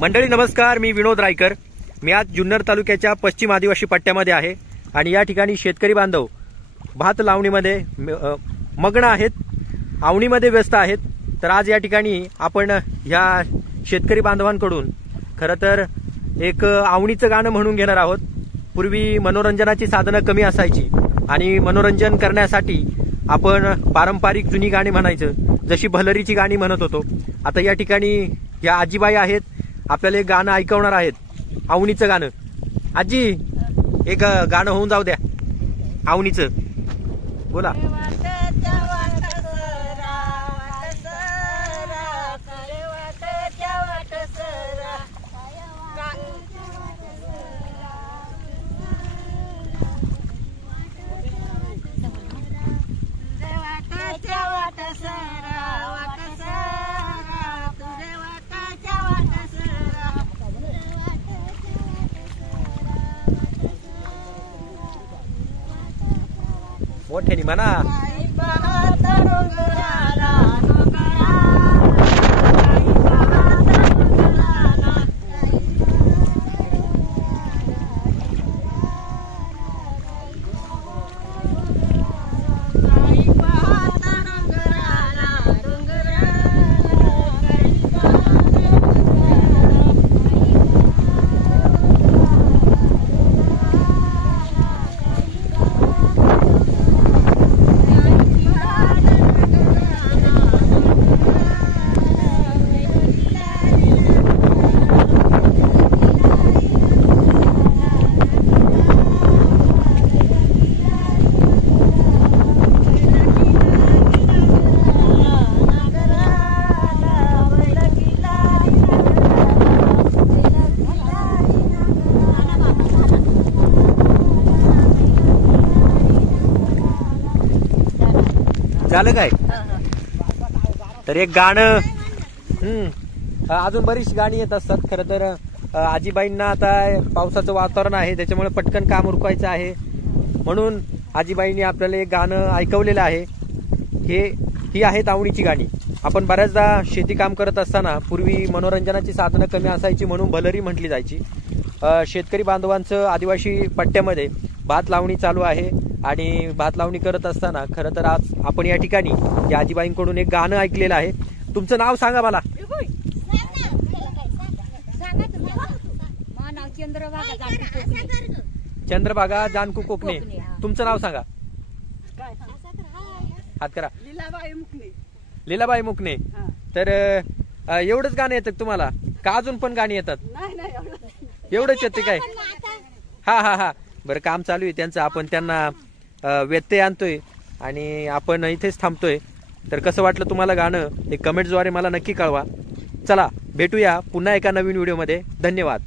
मंडळी नमस्कार, मी विनोद रायकर। मी आज जुन्नर तालुक्याच्या पश्चिम आदिवासी पट्ट्यामध्ये आहे आणि या ठिकाणी शेतकरी बांधव भात लावणीमध्ये मग्न आहेत, आवणीमध्ये व्यस्त आहेत। तर आज या ठिकाणी आपण या शेतकरी बांधवांकडून खरं तर एक आवणीचं गाणं म्हणून घेणार आहोत। पूर्वी मनोरंजनाची साधनं कमी असायची आणि मनोरंजन करण्यासाठी आपण पारंपरिक जुनी गाणी म्हणायचं, जशी भलरीची गाणी म्हणत होतो। आता या ठिकाणी या आजीबाई आहेत, आपल्याला एक गाणं ऐकवणार आहेत, आवणीचं गाणं। आजी, एक गाणं होऊन जाऊ द्या आवणीचं, बोला। मोठ्यानी म्हणा। झालं काय? तर एक गाणं, अजून बरीच गाणी येत असतात। खरं तर आजीबाईंना आता पावसाचं वातावरण आहे, त्याच्यामुळे पटकन काम उरकायचं आहे, म्हणून आजीबाईंनी आपल्याला एक गाणं ऐकवलेलं आहे। ही आहेत आवणीची गाणी। आपण बऱ्याचदा शेती काम करत असताना पूर्वी मनोरंजनाची साधनं कमी असायची, म्हणून भलरी म्हटली जायची। शेतकरी बांधवांचं आदिवासी पट्ट्यामध्ये भात लावणी चालू आहे आणि भात लावणी करत असताना खरं तर आज आपण या ठिकाणी या आजीबाईंकडून एक गाणं ऐकलेलं आहे। तुमचं नाव सांगा मला। चंद्रभागा जानकू कोकणे। तुमचं नाव सांगा। हात करा। लीलाबाई मुकणे। तर एवढंच गाणं येतं तुम्हाला का अजून पण गाणी येतात? एवढंच येते काय? हा हा हा, बरं, काम चालू आहे त्यांचं, आपण त्यांना व्यत्यय आणतोय आणि आपण इथेच थांबतोय। तर कसं वाटलं तुम्हाला गाणं हे कमेंट्सद्वारे मला नक्की कळवा। चला भेटूया पुन्हा एका नवीन व्हिडिओमध्ये। धन्यवाद।